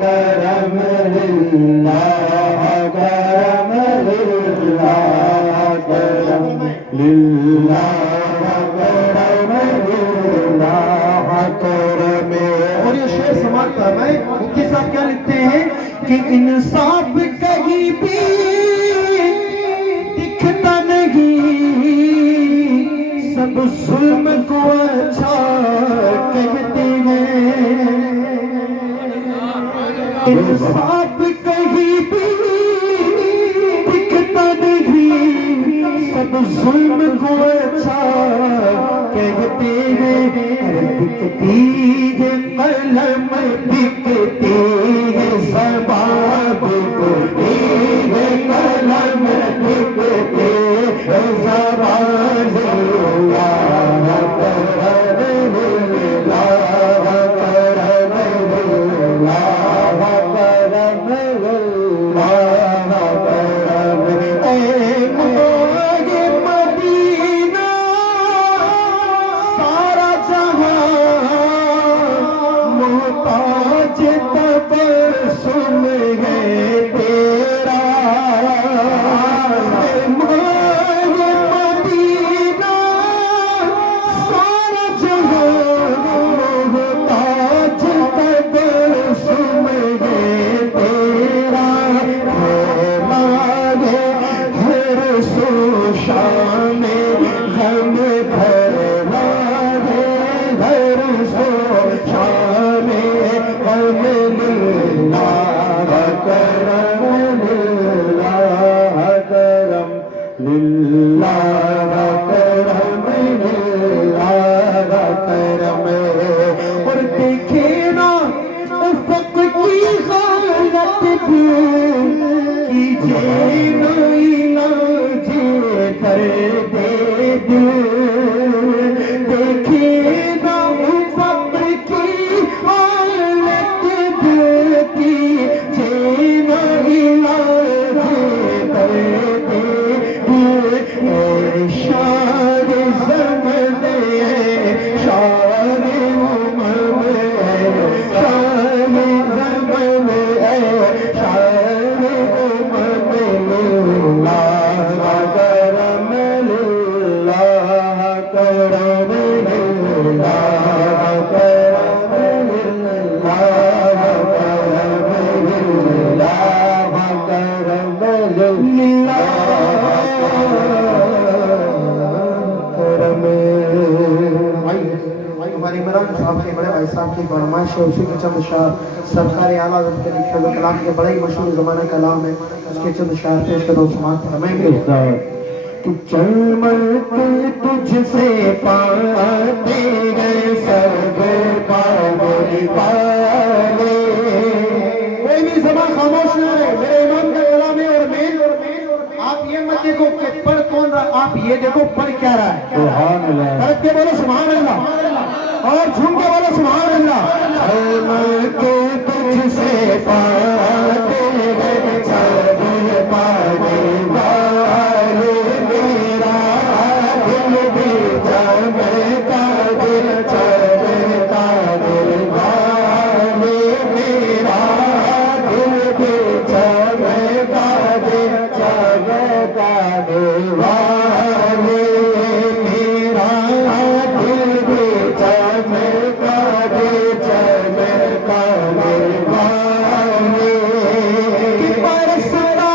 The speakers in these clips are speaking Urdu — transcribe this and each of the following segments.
کرم للہ کرم للہ کرم للہ کرم للہ کرم. اور یہ شعر سماعت فرمائیں. مفتی صاحب کیا لکھتے ہیں کہ انصاف کہیں بھی دکھتا نہیں، سب ظلم کو اچھا کہتے ہیں. انصاف کہیں بھی دکھتا نہیں، سب ظلم کو اچھا کہتے ہیں. دکھتی ہے قلم، دکھتی ہے زبان، دکھتی ہے قلم، دکھتی ہے زبان. اللہ کرم اللہ کرم اللہ کرم اللہ کرم. اے ماہ مدینہ سارا جہاں محتاج تبسم ہے تیرا. اے ماہ مدینہ سارا جہاں محتاج تبسم ہے تیرا. ہر سو شام غم بھرنا ہے، ہر سو شام غم للہ کرم للہ کرم للہ کرم للہ کرم. اور دیکھے نا افق کی حالت بھی کیجئے نا علاج درد دل. دیکھے نا افق کی حالت بھی کیجئے نا علاج درد دل. اے شار زمن اے شار امم اے شار زمن اے شار امم للہ کرم للہ کرم للہ کرم للہ کرم للہ کرم للہ کرم. ہمارے عمران صاحب کے بڑے بھائی صاحب کی فرمائش ہے، اسی کے چند اشعار سرکار اعلیٰ حضرت کے لکھے ہوئے کلام کے بڑے ہی مشہور زمانہ کلام ہے، اس کے چند اشعار پیش کرو سماعت فرمائیں گے. کہ چمن تجھ سے پاتے گئے سب پاگل پالے. کوئی بھی زبان خاموش نہ رہے، میرے امام کا کلام ہے. اور میں آپ یہ مت دیکھو کہ پڑھ کون رہا، آپ یہ دیکھو پڑھ کیا رہا ہے. سبحان اللہ. پڑھ کے بولو سبحان اللہ، اور جھوم کے بولو سبحان اللہ. چمن تجھ سے پاتے گئے سب پاگل پالے. میرا دل بھی چمکا دل چمکا دل والے. میرا دل بھی چمکا دل چمکا دل والے. میرا دل بھی چمکا دل چمکا دل والے. کہ برستا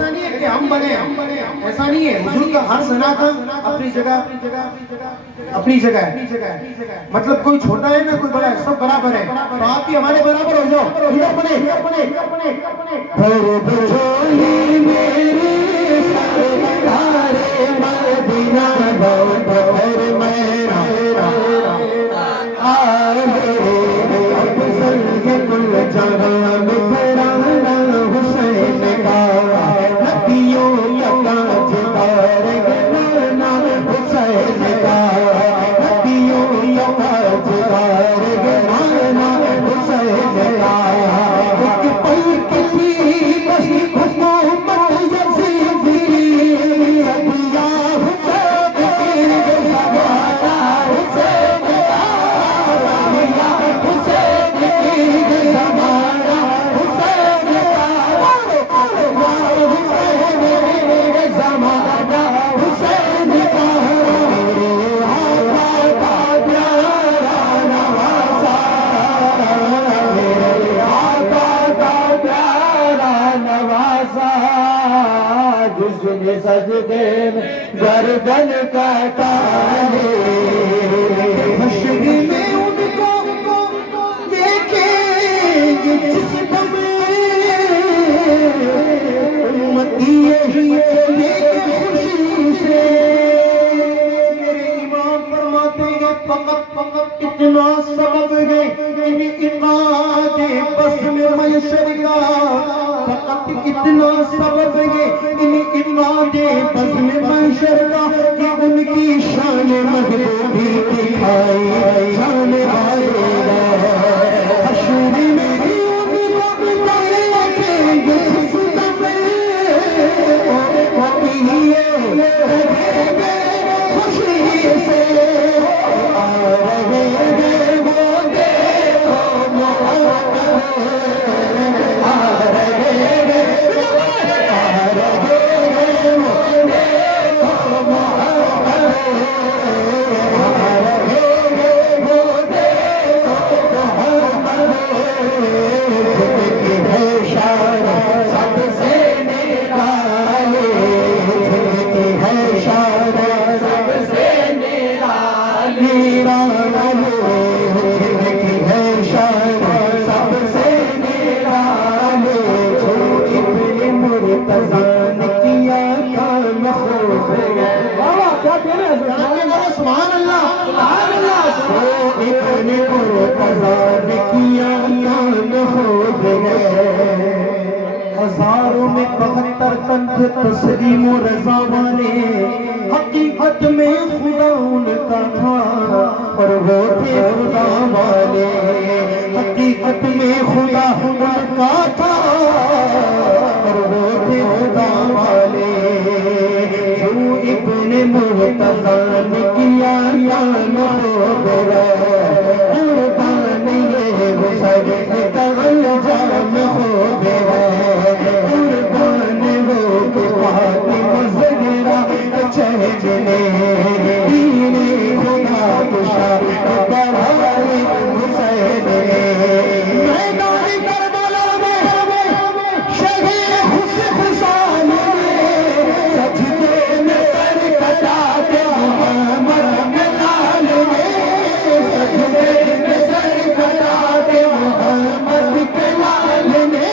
ایسا نہیں ہے کہ ہم بنے، ایسا نہیں ہے. حضور کا ہر ثنا کا اپنی جگہ ہے. مطلب کوئی چھوٹا ہے نہ کوئی بڑا ہے، سب برابر ہے. تو آپ بھی ہمارے برابر ہو جاؤ. ادھر بنے ہر بجولی میری سرکار مدینہ بہر میرا آئے افضل کے کل جہاں میں پرانا حسین کا نبیوں کا تاجدار گرانا حسین کا نبیوں کا تاجدار گرانا حسین کا ایک پل کی بس حکومت یزید کی سبیا حسین کی زمانہ حسین کا سبیا حسین کی زمانہ حسین کا زمانہ حسین کا میرے آقا کا پیارا نواسا میرے آقا کا پیارا نواسا جس نے سجدے میں گردن کاٹا ہے حشر میں ان کو دیکھیں گے جس دم امتی یہی چلے گے خوشی سے. میرے امام فرماتے ہیں فقط اتنا سبب ہے ان اماد بزم محشر کا. فقط اتنا سبب ہے ان اماد بزم محشر کا کہ ان کی شان محبوبی دکھائی شان آئے گا. حشر میں ان کو دیکھیں گے جس دم خوشی سے آ رہے ہیں وہ دیکھو محمد آ رہے ہیں آ رہے ہیں وہ دیکھو محمد آ رہے ہیں وہ دیکھو محمد جن کی ہے شان سب سے نرالی جن کی ہے شان سب سے نرالی جن کی ہے شان سب سے نرالی جو ابن مرتضیٰ نے کیا کام خوب ہے. سبحان اللہ سبحان اللہ. جو ابن مرتضیٰ نے کیا کام خوب ہے. ہزاروں میں 72 تن تھے تسلیم و رضا والے. حقیقت میں خدا ان کا تھا اور وہ تھے خدا والے. حقیقت میں خدا ان کا تھا اور وہ تھے خدا والے. جو ابن مرتضیٰ نے کیا کام خوب ہے. قربان یہ حسین کا انجام خوب ہے. قربان وہ کہ فاطمہ زہرا چہرے دین خدا کو شاہ بہائے حسین میدان کربلا میں شہید حسین نے سجدے میں سر کٹا کے محمد کے لال نے سجدے میں سر کٹا کے محمد کے لال نے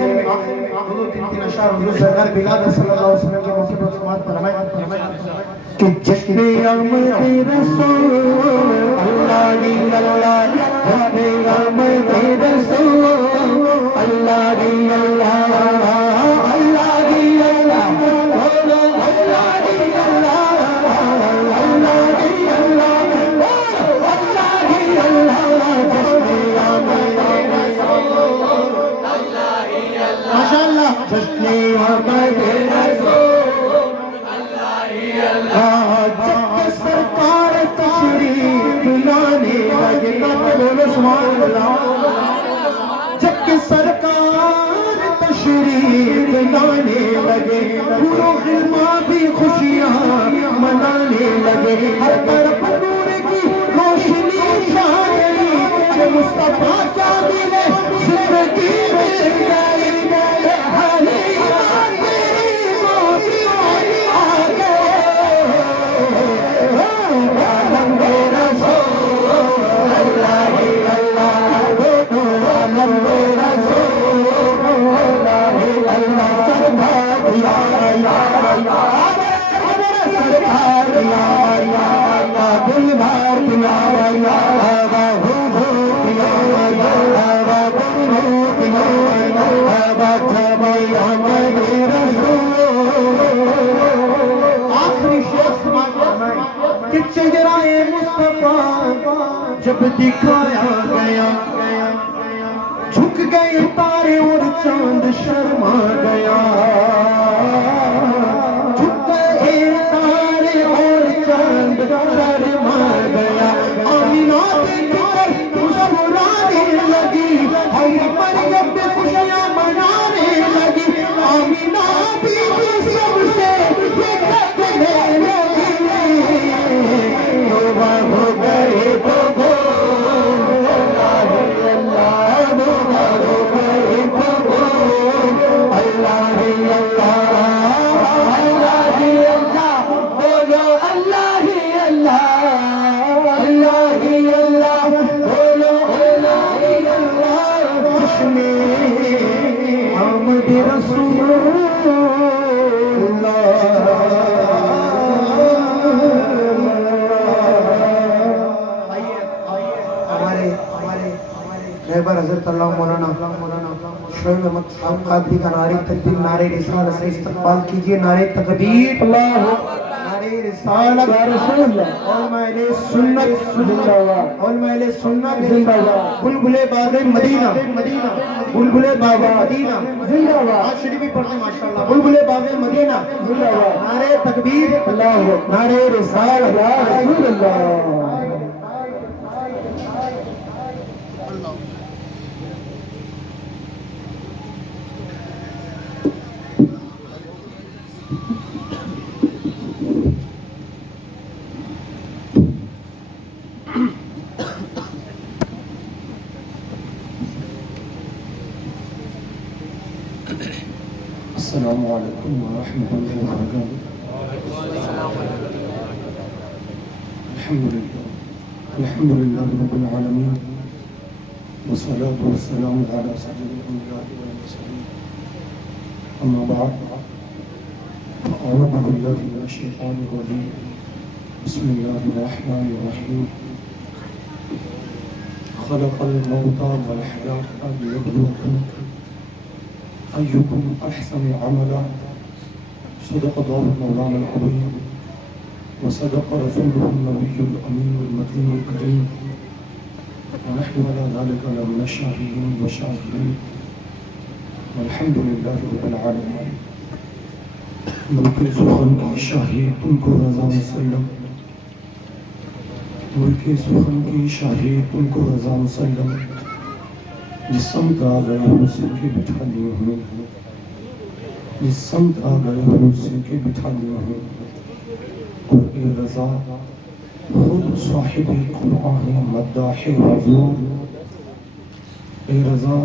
آخر میں حضور تین اشعار حضور سرکار بلاد صلی اللہ علیہ وسلم کے موقع پر سماعت فرمائیں کہ جشن آمد رسول اللہ دی اللہ، جشن آمد رسول اللہ دی اللہ، اللہ دی اللہ، بولو اللہ دی اللہ، اللہ دی اللہ، بولو اللہ دی اللہ، جشن آمد رسول اللہ دی اللہ، ماشاءاللہ جشن آمد رسول سرکار تشریف لانے لگے، بولو سبحان اللہ، جب کہ سرکار تشریف لانے لگے، پورو خلما بھی خوشیاں منانے لگے، ہر طرف نور کی روشنی چھا گئی، کہ مصطفیٰ کیا ملے زندگی مل گئی، چہرہ مصطفیٰ جب دکھایا گیا، جھک گئے تارے اور چاند شرما گیا، جھک گئے تارے اور چاند شرما گیا، آمینہ دیکھ کر مسکرانے لگی، ہم مریم پہ خوشیاں منانے لگی، آمینہ بی بی سب سے یہ کہنے لگی، توبہ ہو گئے تو وہ اللہ اللہ، توبہ ہو گئے تو وہ اللہ اللہ، اللہ اللہ، بولو اللہ اللہ، اللہ اللہ، بولو اللہ اللہ، جشن آمد رسول رہبر حضرت اللہ مولانا شعیب احمد صاحب قادری کا نعرہ تکبیر، نعرہ رسالت سے استقبال کیجئے، نعرہ تکبیر، نعرہ رسالت، علماء اہل سنت، علماء اہل سنت، بلبل باغ مدینہ، بلبل باغ مدینہ، آج شریف بھی پڑھتے ہیں ماشاءاللہ، بلبل باغ مدینہ، نعرہ تکبیر، نعرہ رسالت، رسول اللہ۔ السلام علیکم ورحمۃ اللہ وبرکاتہ۔ الحمد للہ رب العالمین، والصلاة والسلام علی سید الانبیاء والمرسلین، اما بعد، اعوذ باللہ من الشیطان الرجیم، بسم اللہ الرحمن الرحیم، خلق الموت والحیاة ليبلوکم أيكم أحسن عملا، صدق الله مولانا العظيم، وصدق رسوله النبي الأمين المتين الكريم، ونحن على ذلك لمن الشاهدين والشاكرين، والحمد لله رب العالمين۔ ملک سخن کی شاہی تم کو رضا مسلم، ملک سخن کی شاہی تم کو رضا مسلم، جس سمت آ گئے ہو سن کے بٹھا لیے ہوں، جس سمت آ گئے ہو سن کے بٹھا لیے ہوں، اور اے رضا خود صاحب قرآن مداح حضور، اے رضا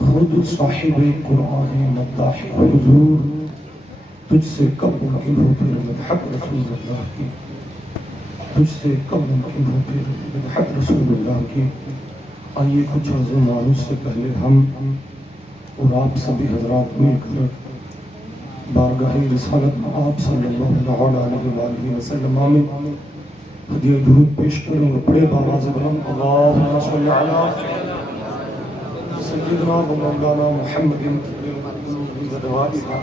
خود صاحب قرآن مداح حضور، تجھ سے کب ممکن ہو پھر مدحت رسول اللہ کی، تجھ سے کب ممکن ہو پھر مدحت رسول اللہ کی۔ آئیے کچھ عرض و معروض سے پہلے ہم اور آپ سبھی حضرات مل کر بارگاہ رسالت میں آپ صلی اللہ علیہ وآلہ وسلم آمین ہدیہ درود پیش کریں اور بڑے باواز بلند اللہم صلی علی سیدنا و مولانا محمد ودوائها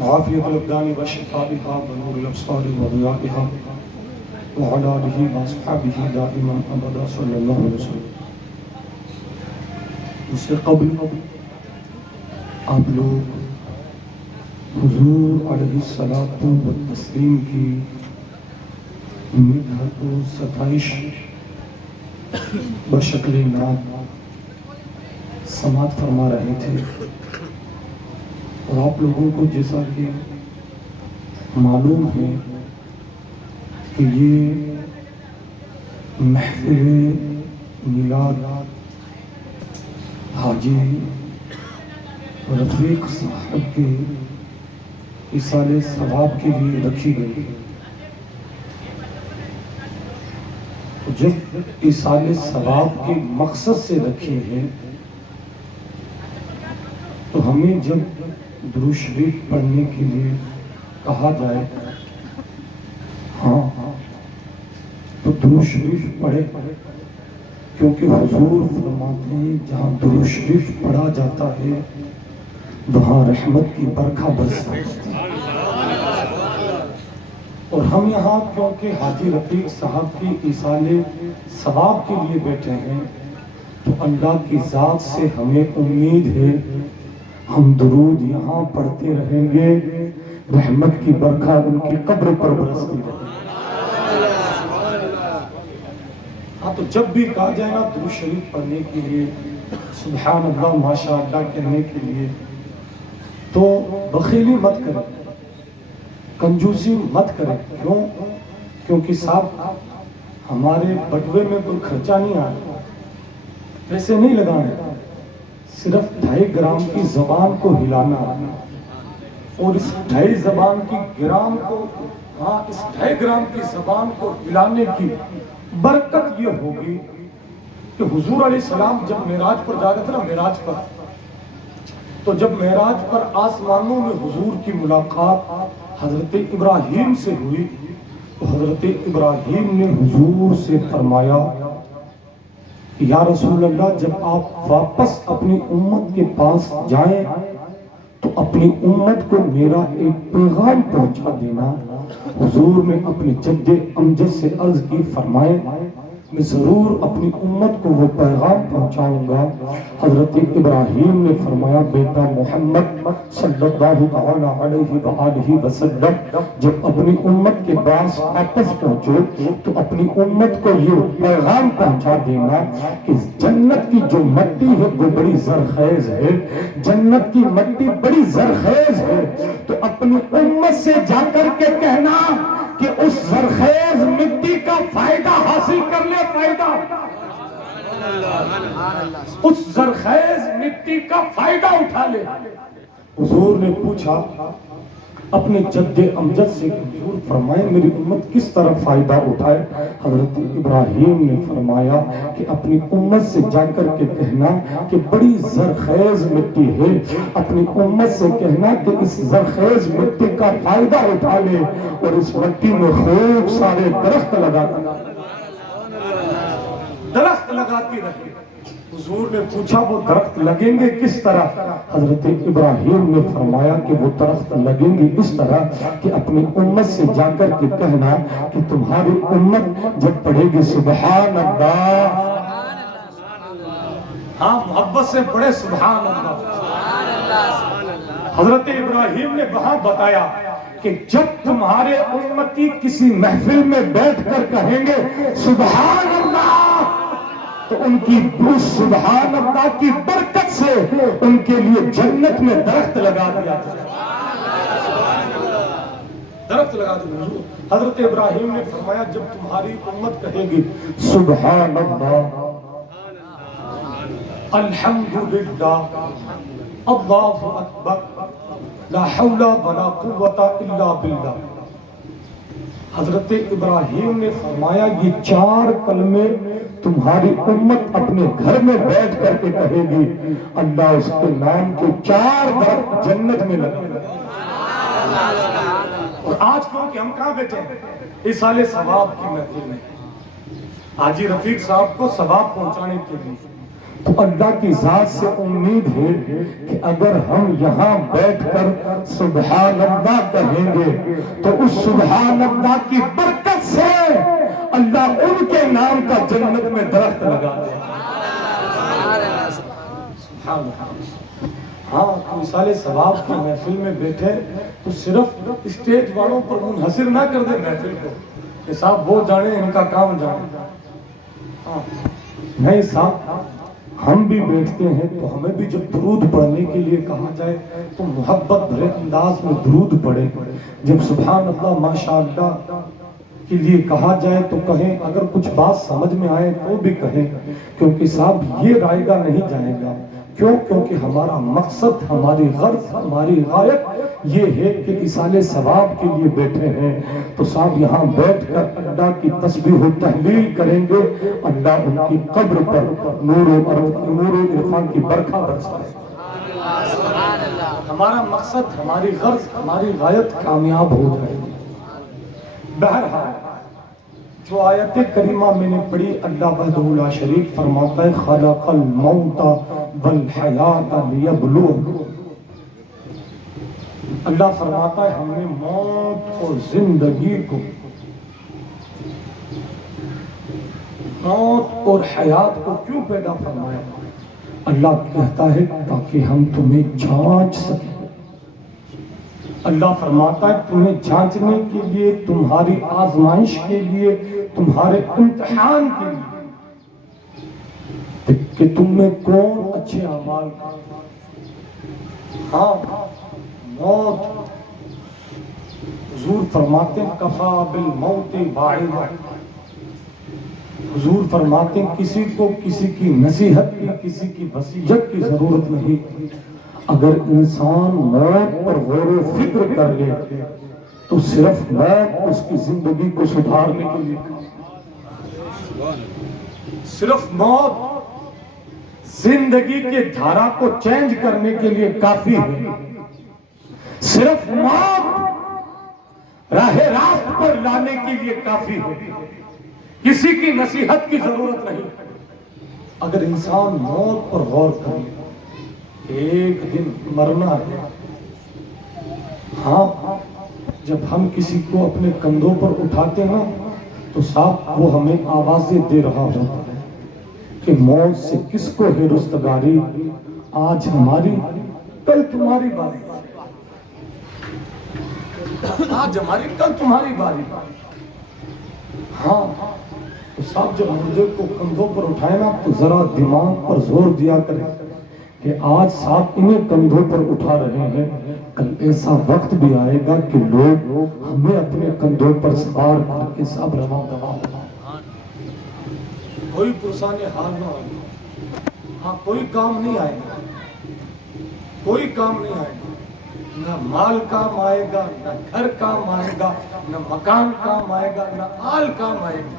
وعافیت الابدان وشفائها ونور الابصار وضیائها وعلى آلہ واصحابہ دائما ابدا صلی اللہ علیہ وسلم۔ اس سے قبل آپ لوگ حضور علیہ الصلوۃ والتسلیم کی مدحت و ستائش بشکل نعت سماعت فرما رہے تھے، اور آپ لوگوں کو جیسا کہ معلوم ہے کہ یہ محفل میلاد حاجی رفیق صاحب کے ایصال ثواب کے لیے رکھی گئی۔ جب ایصال ثواب کے مقصد سے رکھی ہے تو ہمیں جب درود شریف پڑھنے کے لیے کہا جائے ہاں تو درود شریف پڑھے، کیونکہ حضور فرماتے ہیں جہاں درود شریف پڑھا جاتا ہے وہاں رحمت کی برکھا برستی ہے۔ اور ہم یہاں کیونکہ حاجی رفیق صاحب کی ایصال ثواب کے لیے بیٹھے ہیں تو اللہ کی ذات سے ہمیں امید ہے ہم درود یہاں پڑھتے رہیں گے، رحمت کی برکھا ان کی قبر پر برستی رہے۔ ہاں تو جب بھی کہا جائے نا درود شریف پڑھنے کے لیے، سبحان اللہ ماشاء اللہ کہنے کے لیے، تو بخیلی مت کریں، کنجوسی مت کریں۔ کیوں؟ کیونکہ صاحب ہمارے بٹوے میں کوئی خرچہ نہیں آیا، پیسے نہیں لگانے، صرف 2.5 گرام کی زبان کو ہلانا، اور اس 2.5 زبان کی گرام کو اس 2.5 گرام کی زبان کو ہلانے کی برکت یہ ہوگی کہ حضور علیہ السلام جب معراج پر جا رہے تھے نا، معراج پر، تو جب معراج پر آسمانوں میں حضور کی ملاقات حضرت ابراہیم سے ہوئی تو حضرت ابراہیم نے حضور سے فرمایا یا رسول اللہ جب آپ واپس اپنی امت کے پاس جائیں تو اپنی امت کو میرا ایک پیغام پہنچا دینا۔ حضور نے اپنے جد امجد سے عرض کی، فرمائے میں ضرور اپنی امت کو وہ پیغام پہنچاؤں گا۔ حضرت ابراہیم نے فرمایا بیٹا محمد صلی اللہ علیہ وآلہ وسلم جب اپنی امت کے پاس واپس پہنچو تو اپنی امت کو یہ پیغام پہنچا دینا کہ جنت کی جو مٹی ہے وہ بڑی زرخیز ہے، جنت کی مٹی بڑی زرخیز ہے، تو اپنی امت سے جا کر کے کہنا کہ اس زرخیز مٹی کا فائدہ حاصل کر لے، فائدہ اس زرخیز مٹی کا فائدہ اٹھا لے۔ حضور نے پوچھا اپنے جد امجد سے کہ حضور فرمائے میری امت کس طرح فائدہ اٹھائے؟ حضرت ابراہیم نے فرمایا کہ اپنی امت سے جا کر کے کہنا کہ بڑی زرخیز مٹی ہے، اپنی امت سے کہنا کہ اس زرخیز مٹی کا فائدہ اٹھا لے اور اس مٹی میں خوب سارے درخت لگاتی رہے۔ حضور نے پوچھا وہ درخت لگیں گے کس طرح؟ حضرت ابراہیم نے فرمایا کہ وہ درخت لگیں گے اس طرح کہ اپنی امت سے جا کر کے کہنا کہ تمہاری امت جب پڑھے گی سبحان اللہ، ہاں محبت سے پڑھے سبحان اللہ۔ حضرت ابراہیم نے وہاں بتایا کہ جب تمہارے امتی کسی محفل میں بیٹھ کر کہیں گے سبحان اللہ تو ان کی اس سبحان اللہ کی برکت سے ان کے لیے جنت میں درخت لگا دیا درخت لگا دیا۔ حضرت ابراہیم نے فرمایا جب تمہاری امت کہے گی سبحان اللہ الحمدللہ اللہ اکبر لا حول ولا قوت الا باللہ، حضرت ابراہیم نے فرمایا یہ 4 کلمے تمہاری امت اپنے گھر میں بیٹھ کر کے کہے گی اللہ اس کے نام کے 4 درخت جنت میں لگے. اور آج کیونکہ ہم کہاں بیٹھے ہیں؟ اس سال ثواب کی محفل میں حاجی رفیق صاحب کو ثواب پہنچانے کے لیے. تو اللہ کی ذات سے امید ہے کہ اگر ہم یہاں بیٹھ کر سبحان اللہ کہیں گے تو اس سبحان اللہ کی برکت سے اللہ ان کے نام کا جنت میں درخت لگا دے. ہاں تو مثال ثواب کی محفل میں بیٹھے تو صرف اسٹیج والوں پر منحصر نہ کر دے محفل کو کہ صاحب وہ جانے ان کا کام جانے. نہیں صاحب، ہم بھی بیٹھتے ہیں تو ہمیں بھی جب درود پڑھنے کے لیے کہا جائے تو محبت بھرے انداز میں درود پڑھے. جب سبحان اللہ ماشاءاللہ کے لیے کہا جائے تو کہیں، اگر کچھ بات سمجھ میں آئے تو بھی کہیں، کیونکہ صاحب یہ رائے گا نہیں جائے گا. کیوں؟ کیونکہ ہمارا مقصد، ہماری غرض، ہماری غایت یہ ہے کہ ایصال ثواب کے لیے بیٹھے ہیں. تو صاحب یہاں بیٹھ کر اللہ کی تسبیح و تحلیل کریں گے، اللہ ان کی قبر پر نور و عرفان کی برکھا برسائے. ہمارا مقصد، ہماری غرض، ہماری غایت کامیاب ہو جائے گی. بہرحال جو آیت کریمہ میں نے پڑھی، اللہ وحدہ لا شریک فرماتا ہے خلق الموت والحیات لیبلوکم. اللہ فرماتا ہے ہم نے موت اور زندگی کو، موت اور حیات کو کیوں پیدا فرمایا؟ اللہ کہتا ہے تاکہ ہم تمہیں جانچ سکیں. اللہ فرماتا ہے تمہیں جانچنے کے لیے، تمہاری آزمائش کے لیے، تمہارے امتحان کے لیے کہ تم میں کون اچھے اعمال کا. ہاں موت، حضور فرماتے ہیں کفا بالموت واعظا. حضور فرماتے ہیں کسی کو کسی کی نصیحت کی، کسی کی وصیت کی ضرورت نہیں. اگر انسان موت پر غور و فکر کر لے تو صرف موت اس کی زندگی کو سدھارنے کے لیے، صرف موت زندگی کے دھارا کو چینج کرنے کے لیے کافی ہے. صرف موت راہ راست پر لانے کے لیے کافی ہے، کسی کی نصیحت کی ضرورت نہیں. اگر انسان موت پر غور کر لے، ایک دن مرنا ہے. ہاں جب ہم کسی کو اپنے کندھوں پر اٹھاتے ہیں تو صاحب وہ ہمیں آوازیں دے رہا ہوتا ہے کہ موت سے کس کو ہے رستگاری، آج ہماری کل تمہاری باری، آج ہماری کل تمہاری باری. ہاں تو صاحب جب مردے کو کندھوں پر اٹھائے نا تو ذرا دماغ پر زور دیا کریں کہ آج صاحب انہیں کندھوں پر اٹھا رہے ہیں، کل ایسا وقت بھی آئے گا کہ لوگ ہمیں اپنے کندھوں پر سوار کر کے سب رواں دوا کوئی پرسان حال نہ ہوگا. ہاں کوئی کام نہیں آئے گا، کوئی کام نہیں آئے گا، نہ مال کام آئے گا، نہ گھر کام آئے گا، نہ مکان کام آئے گا، نہ آل کام آئے گا،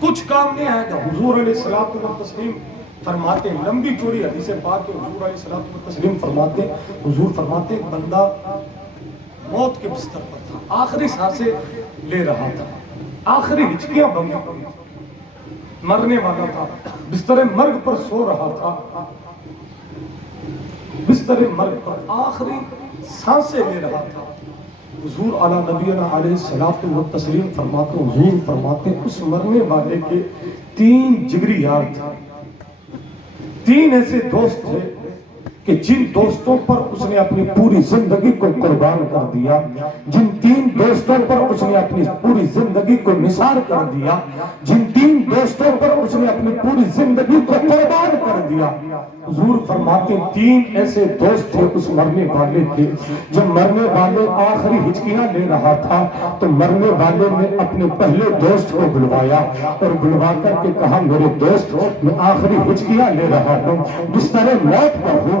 کچھ کام نہیں آئے گا. حضور علیہ الصلوۃ والتسلیم فرماتے ہیں، لمبی چوڑی حدیث پاک ہے، حضور علیہ الصلوۃ والتسلیم فرماتے ہیں، حضور فرماتے ہیں بندہ موت کے بستر پر تھا، آخری سانسیں لے رہا تھا، آخری ہچکیاں بن گئی، مرنے والا تھا، بستر مرگ پر سو رہا تھا، بستر مرگ پر آخری سانسیں لے رہا تھا. حضور اعلیٰ نبینا علیہ الصلوۃ والتسلیم فرماتے ہیں، حضور فرماتے ہیں اس مرنے والے کے 3 جگری یار تھے، 3 ایسے دوست تھے کہ جن دوستوں پر اس نے اپنی پوری زندگی کو قربان کر دیا، جن 3 دوستوں پر اس نے اپنی پوری زندگی کو نثار کر دیا، جن 3 دوستوں پر اس نے اپنی پوری زندگی کو قربان کر دیا. حضور فرماتے ہیں 3 ایسے دوست تھے اس مرنے والے کے. جب مرنے والے آخری ہچکیاں لے رہا تھا تو مرنے والے نے اپنے پہلے دوست کو بلوایا اور بلوا کر کے کہا میرے دوست میں آخری ہچکیاں لے رہا ہوں، بستر موت پر ہوں،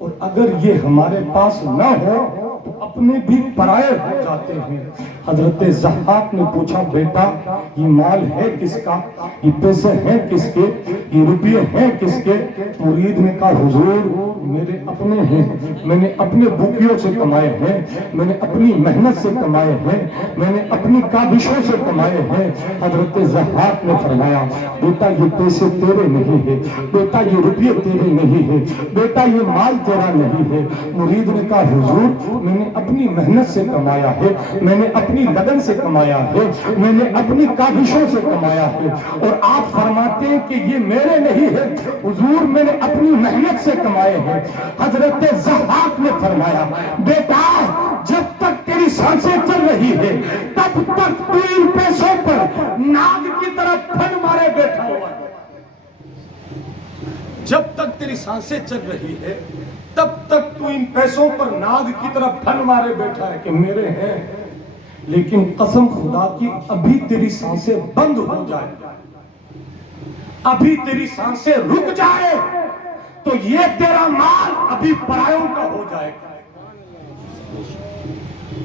اور اگر یہ ہمارے پاس نہ ہو تو اپنے بھی پرائے ہو جاتے ہیں۔ حضرت ضحاک نے پوچھا بیٹا یہ مال ہے کس کا، یہ پیسے ہیں کس کے، یہ روپیے ہیں کس کے؟ مرید نے کہا حضور میرے اپنے ہیں، میں نے اپنے بھوکیوں سے کمائے ہیں، میں نے اپنی محنت سے کمائے ہیں، میں نے اپنی کاوشوں سے کمائے ہیں۔ حضرت ضحاک نے فرمایا بیٹا یہ پیسے تیرے نہیں ہے، بیٹا یہ روپیے تیرے نہیں ہے، بیٹا یہ مال تیرا نہیں ہے۔ مرید نے کہا حضور میں نے اپنی محنت سے کمایا ہے، میں نے اپنی لگن سے کمایا ہے، میں نے اپنی کاوشوں سے کمایا ہے، اور آپ فرماتے ہیں کہ یہ میرے نہیں ہے۔ حضور میں نے اپنی محنت سے کمائے ہیں۔ حضرت ضحاک نے فرمایا بیٹا جب تک تیری سانسیں چل رہی ہے تب تک تو ان پیسوں پر ناگ کی طرح پھن مارے بیٹھا ہوا ہے۔ جب تک تیری سانسیں چل رہی ہے تب تک تو ان پیسوں پر ناگ کی طرح پھن مارے بیٹھا ہے کہ میرے ہیں، لیکن قسم خدا کی ابھی تیری سانسیں بند ہو جائے، ابھی تیری سانسیں رک جائے تو یہ تیرا مال ابھی پرایوں کا ہو جائے گا۔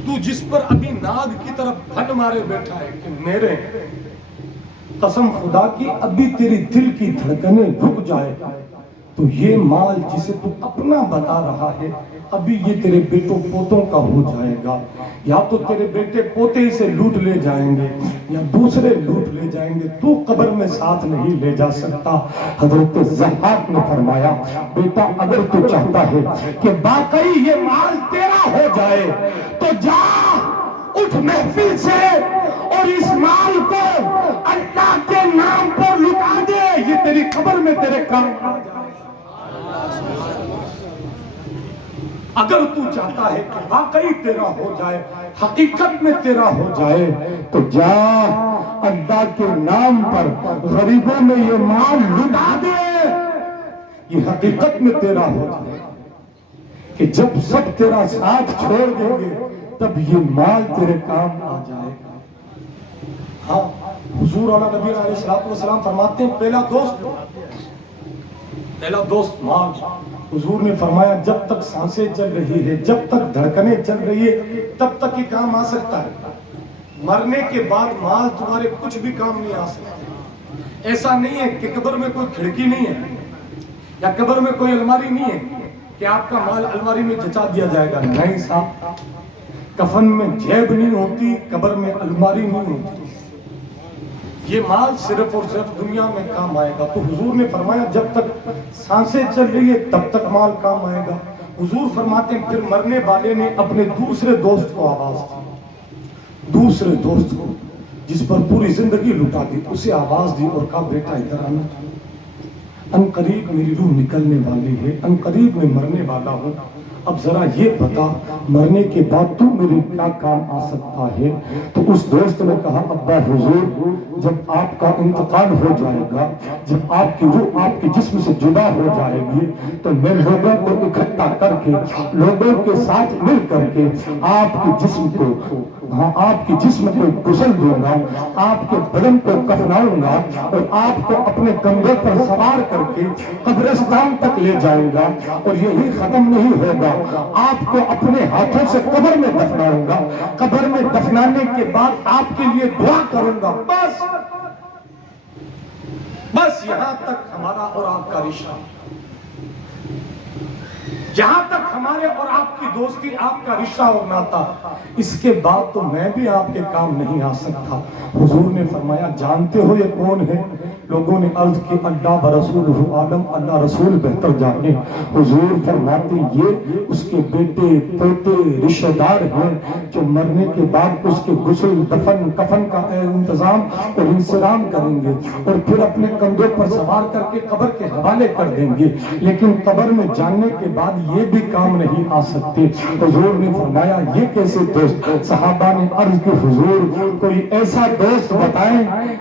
تو جس پر ابھی ناگ کی طرف پھن مارے بیٹھا ہے کہ میرے ہیں، قسم خدا کی ابھی تیری دل کی دھڑکنیں رک جائے تو یہ مال جسے تو اپنا بتا رہا ہے ابھی یہ تیرے بیٹوں پوتوں کا ہو جائے گا، یا تو تیرے بیٹے پوتے اسے لوٹ لے جائیں گے یا دوسرے لوٹ لے جائیں گے، تو قبر میں ساتھ نہیں لے جا سکتا۔ حضرت ضحاک نے فرمایا بیٹا اگر تو چاہتا ہے کہ واقعی یہ مال تیرا ہو جائے تو جا اٹھ محفل سے اور اس مال کو اللہ کے نام پر لٹا دے، یہ تیری قبر میں تیرے کام آ جائے۔ اگر تو چاہتا ہے کہ واقعی تیرا ہو جائے، حقیقت میں تیرا ہو جائے تو جا اللہ کے نام پر غریبوں میں یہ مال لٹا دے، یہ حقیقت میں تیرا ہو جائے کہ جب سب تیرا ساتھ چھوڑ دیں گے تب یہ مال تیرے کام آ جائے گا۔ ہاں حضور علیہ نبی علیہ السلام فرماتے ہیں پہلا دوست مال۔ حضور نے فرمایا جب تک سانسیں چل رہی ہے، جب تک دھڑکنیں چل رہی ہے تب تک یہ کام آ سکتا ہے، مرنے کے بعد مال تمہارے کچھ بھی کام نہیں آ سکتا۔ ایسا نہیں ہے کہ قبر میں کوئی کھڑکی نہیں ہے یا قبر میں کوئی الماری نہیں ہے کہ آپ کا مال الماری میں جچا دیا جائے گا، نہیں صاحب، کفن میں جیب نہیں ہوتی، قبر میں الماری نہیں ہوتی، یہ مال صرف اور صرف دنیا میں کام آئے گا۔ تو حضور نے فرمایا جب تک سانسیں چل رہی ہے تب تک مال کام آئے گا۔ حضور فرماتے ہیں پھر مرنے والے نے اپنے دوسرے دوست کو آواز دی، دوسرے دوست کو جس پر پوری زندگی لٹا دی، اسے آواز دی اور کہا بیٹا ادھر آنا، ان قریب میری روح نکلنے والی ہے، ان قریب میں مرنے والا ہوں، اب ذرا یہ بتا مرنے کے بعد تو میرے کیا کام آ سکتا ہے؟ تو اس دوست نے کہا ابا حضور جب آپ کا انتقال ہو جائے گا، جب آپ کی روح آپ کے جسم سے جدا ہو جائے گی تو میں لوگوں کو اکٹھا کر کے لوگوں کے ساتھ مل کر کے آپ کے جسم کو آپ کے جسم کو غسل دوں گا، آپ کے بدن کو کفناؤں گا اور آپ کو اپنے کندھوں پر سوار کر کے قبرستان تک لے جاؤں گا، اور یہی ختم نہیں ہوگا، آپ کو اپنے ہاتھوں سے قبر میں دفناؤں گا، قبر میں دفنانے کے بعد آپ کے لیے دعا کروں گا۔ بس یہاں تک ہمارا اور آپ کا رشتہ، یہاں تک ہمارے اور آپ کی دوستی، آپ کا رشتہ اور ناتا، اس کے بعد تو میں بھی آپ کے کام نہیں آ سکتا۔ حضور نے فرمایا جانتے ہو یہ کون ہے؟ لوگوں نے عرض کی اللہ ورسولہ عالم، اللہ رسول بہتر جانے۔ حضور فرماتے یہ اس کے بیٹے پوتے رشتہ دار ہیں جو مرنے کے بعد اس کے غسل دفن کفن کا انتظام اور انصرام کریں گے اور پھر اپنے کندھوں پر سوار کر کے قبر کے حوالے کر دیں گے، لیکن قبر میں جاننے کے بعد یہ بھی کام نہیں آ سکتے۔ حضور نے فرمایا یہ کیسے دوست؟ صحابہ نے عرض کی حضور کوئی ایسا دوست بتائیں،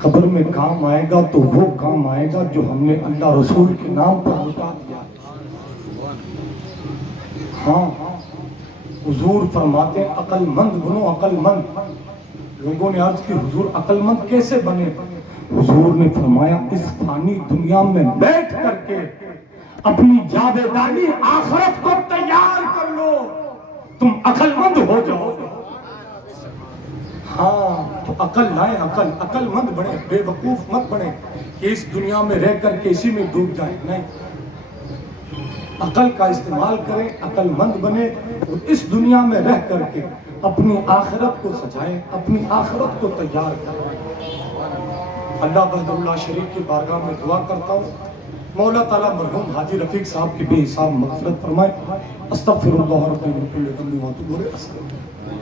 قبر میں کام آئے گا تو وہ کام آئے گا جو ہم نے اللہ رسول کے نام پر مٹا دیا. ہاں حضور فرماتے ہیں عقل مند بنو عقل مند. لوگوں نے عرض کی حضور عقل مند کیسے بنے؟ حضور نے فرمایا اس فانی دنیا میں بیٹھ کر کے اپنی جاویدانی آخرت کو تیار کر لو، تم عقل مند ہو جاؤ. ہاں تو عقل لائیں، عقل مند بنے، بے وقوف مت بنے کہ اس دنیا میں رہ کر کے اسی میں ڈوب جائیں. نہیں، عقل کا استعمال کریں، عقل مند بنے اور اس دنیا میں رہ کر کے اپنی آخرت کو سجائیں، اپنی آخرت کو تیار کریں. اللہ وحدہ اللہ شریف کی بارگاہ میں دعا کرتا ہوں مولا تعالیٰ مرحوم حاجی رفیق صاحب کی بے حساب مغفرت فرمائے. استغفر اللہ رب من کل ذنب و اتوب الیہ.